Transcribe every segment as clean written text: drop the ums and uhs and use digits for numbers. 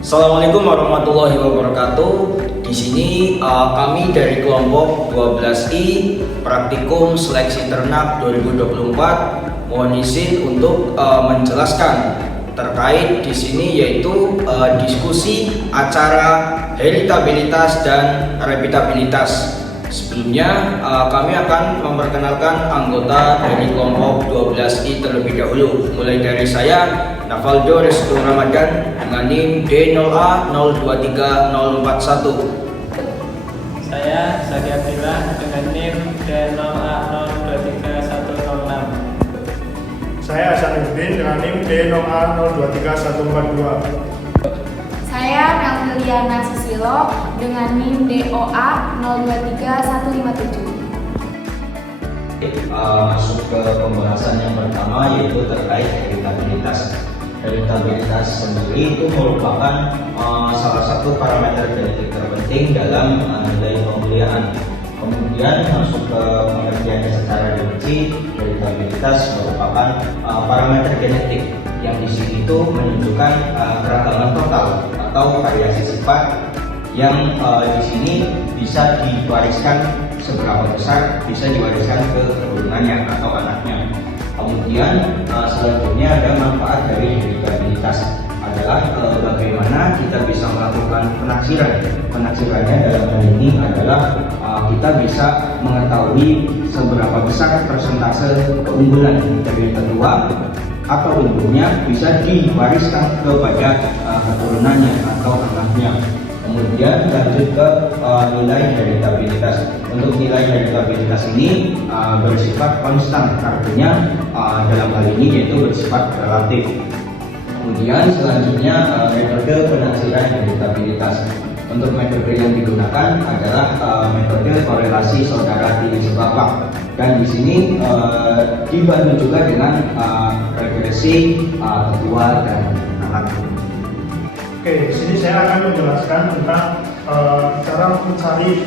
Assalamualaikum warahmatullahi wabarakatuh. Di sini kami dari kelompok 12I Praktikum Seleksi Ternak 2024 mohon izin untuk menjelaskan terkait di sini yaitu diskusi acara heritabilitas dan repitabilitas. Sebelumnya kami akan memperkenalkan anggota dari kelompok 12I terlebih dahulu. Mulai dari saya, Nafaldo Restu Ramadan dengan NIM D0A023041. Saya Zaki Abdillah dengan NIM D0A023106. Saya Hasanuddin dengan NIM D0A023142. Saya Melviliana Susilo dengan NIM DOA 023157. Masuk ke pembahasan yang pertama yaitu terkait heritabilitas. Heritabilitas sendiri itu merupakan salah satu parameter genetik terpenting dalam nilai pemeliharaan. Kemudian masuk ke pengertiannya secara rinci, heritabilitas merupakan parameter genetik yang di sini itu menunjukkan keragaman total atau variasi sifat yang di sini bisa diwariskan seberapa besar bisa diwariskan ke keturunannya atau anaknya. Kemudian selanjutnya ada manfaat dari heritabilitas adalah bagaimana kita bisa melakukan penaksiran. Penaksirannya dalam hal ini adalah kita bisa mengetahui seberapa besar persentase keunggulan dari ketua atau unggulnya bisa diwariskan kepada keturunannya atau anaknya. Kemudian lanjut ke nilai heritabilitas. Untuk nilai heritabilitas ini bersifat konstan, artinya dalam hal ini yaitu bersifat relatif. Kemudian selanjutnya metode penaksiran heritabilitas. Untuk metode yang digunakan adalah metode korelasi saudara tiri sebapak, dan di sini dibantu juga dengan regresi ketua dan anak. Oke, di sini saya akan menjelaskan tentang cara mencari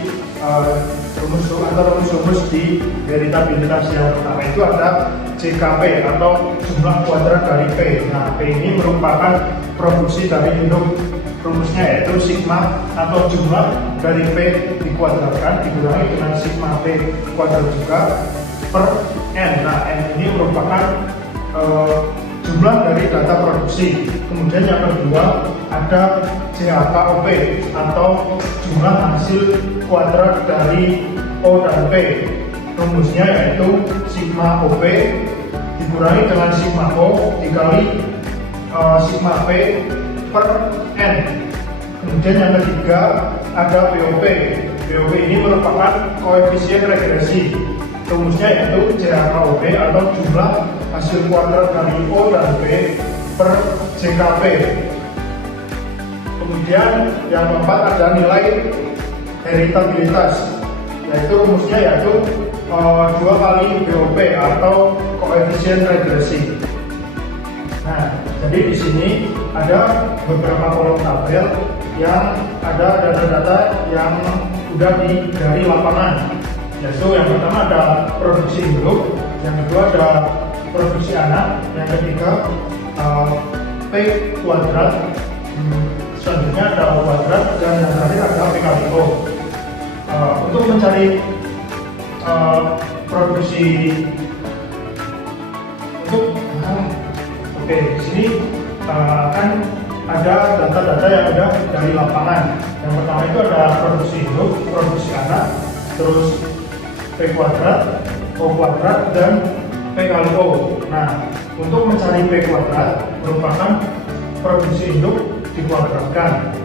rumus di heritabilitas. Yang pertama itu ada JKP atau jumlah kuadrat dari P. Nah, P ini merupakan produksi dari induk. Rumusnya yaitu sigma atau jumlah dari P dikuadratkan dikurangi dengan sigma P kuadrat juga per N. Nah, N ini merupakan jumlah dari data produksi. Kemudian yang kedua ada JHKOP atau jumlah hasil kuadrat dari O dan P. Rumusnya yaitu sigma OP dikurangi dengan sigma O dikali sigma P per N. Kemudian yang ketiga ada BOP. BOP ini merupakan koefisien regresi. Rumusnya yaitu JHKOP atau jumlah hasil kuadrat dari O dan P per JKP. Kemudian yang keempat ada nilai heritabilitas, yaitu rumusnya yaitu 2 kali BOP atau koefisien regresi. Nah, jadi di sini ada beberapa kolom tabel yang ada data-data yang sudah dari lapangan. Yaitu yang pertama ada produksi induk, yang kedua ada produksi anak, yang ketiga P kuadrat, selanjutnya ada O kuadrat, dan yang terakhir ada P kali O. Untuk mencari produksi di sini kan ada data-data yang ada dari lapangan. Yang pertama itu ada produksi induk, produksi anak, terus P kuadrat, O kuadrat, dan P kali O. Nah, untuk mencari P kuadrat merupakan produksi induk dikuadratkan.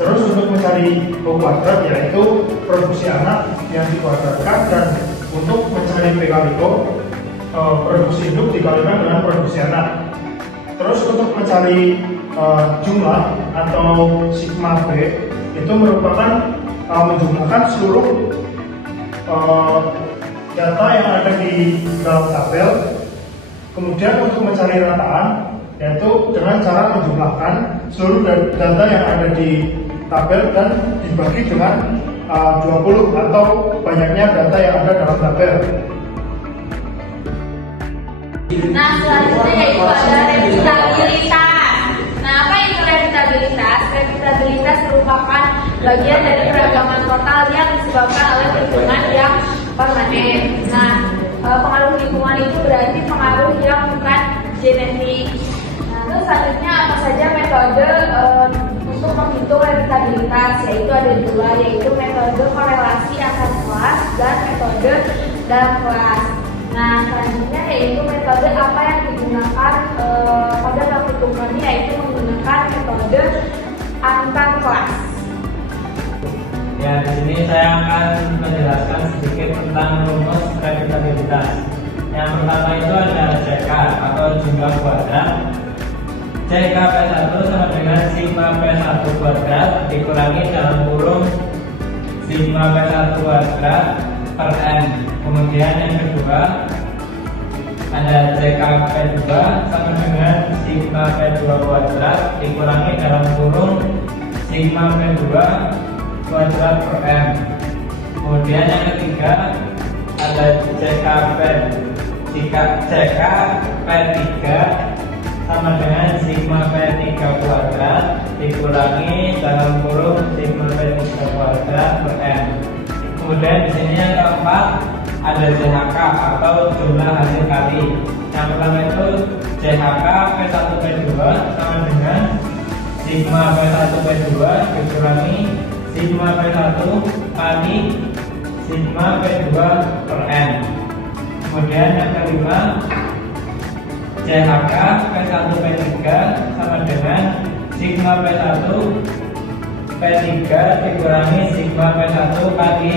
Terus untuk mencari O kuadrat yaitu produksi anak yang dikuadratkan, dan untuk mencari P kali O produksi induk dikalikan dengan produksi anak. Terus untuk mencari jumlah atau sigma P itu merupakan menjumlahkan seluruh data yang ada di dalam tabel. Kemudian untuk mencari rataan yaitu dengan cara menjumlahkan seluruh data yang ada di tabel dan dibagi dengan 20 atau banyaknya data yang ada dalam tabel. Nah, selanjutnya yaitu ada repitabilitas. Nah, apa itu bagian dari keragaman total yang disebabkan oleh lingkungan yang permanen. Nah, pengaruh lingkungan itu berarti pengaruh yang bukan genetik. Nah, terus selanjutnya apa saja metode untuk menghitung rentabilitas, yaitu ada dua, yaitu metode korelasi antar kelas dan metode dalam kelas. Nah, selanjutnya yaitu metode apa yang digunakan pada perhitungan ini, yaitu menggunakan metode antar kelas. Ya, di sini saya akan menjelaskan sedikit tentang rumus rentabilitas. Yang pertama itu ada CK atau jumlah kuadrat. CK P1 sama dengan sigma P1 kuadrat dikurangi dalam kurung sigma P1 kuadrat per M. Kemudian yang kedua ada CK P2 sama dengan sigma P2 kuadrat dikurangi dalam kurung sigma P2 kuadrat per M. Kemudian yang ketiga ada CK P3 sama dengan sigma P3 kuadrat dikurangi dalam kurung sigma P3 kuadrat per M. Kemudian di sini yang keempat ada JHK atau jumlah hasil kali. Yang pertama itu JHK P1 P2 sama dengan sigma P1 P2 dikurangi sigma P1 kali sigma P2 per M. Kemudian yang kelima JHK P1 P3 sama dengan sigma P1 P3 dikurangi sigma P1 kali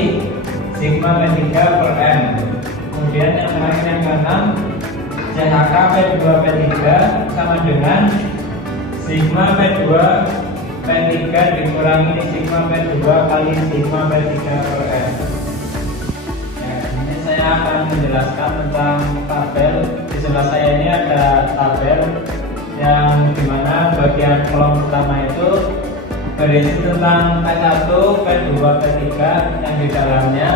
sigma P3 per M. Kemudian yang terakhir yang keenam JHK P2 P3 sama dengan sigma P2 P3 dikurangi sigma P2 kali sigma P3 per M. Ya, ini saya akan menjelaskan tentang tabel. Di sebelah saya ini ada tabel yang dimana bagian kolom pertama itu berisi tentang P1, P2, P3 yang di dalamnya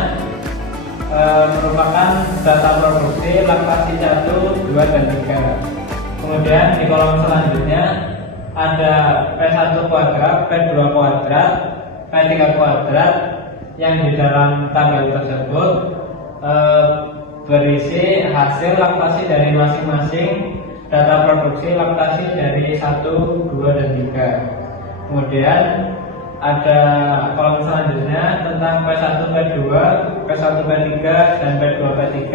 merupakan data produksi laktasi 1, 2, dan 3. Kemudian di kolom selanjutnya ada P1 kuadrat, P2 kuadrat, P3 kuadrat yang di dalam tabel tersebut berisi hasil laktasi dari masing-masing data produksi laktasi dari 1, 2, dan 3. Kemudian ada kolom selanjutnya tentang P1, P2, P1, P3, dan P2, P3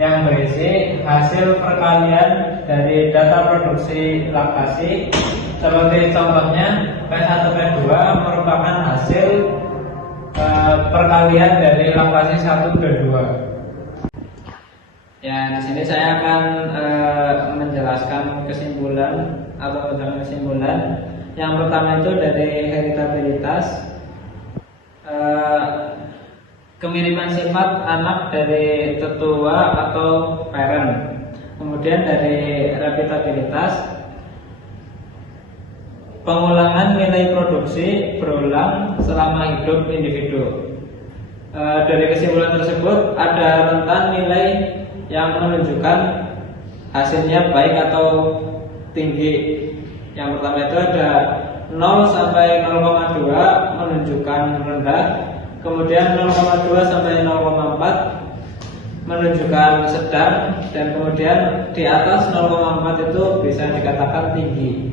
yang berisi hasil perkalian dari data produksi laktasi. Seperti contohnya P1, P2 merupakan hasil perkalian dari laktasi 1 ke 2. Ya, di sini saya akan menjelaskan kesimpulan atau tentang kesimpulan. Yang pertama itu dari heritabilitas, kemiripan sifat anak dari tetua atau parent. Kemudian dari reputabilitas, pengulangan nilai produksi berulang selama hidup individu. Dari kesimpulan tersebut ada rentan nilai yang menunjukkan hasilnya baik atau tinggi. Yang pertama itu ada 0 sampai 0,2 menunjukkan rendah, kemudian 0,2 sampai 0,4 menunjukkan sedang, dan kemudian di atas 0,4 itu bisa dikatakan tinggi.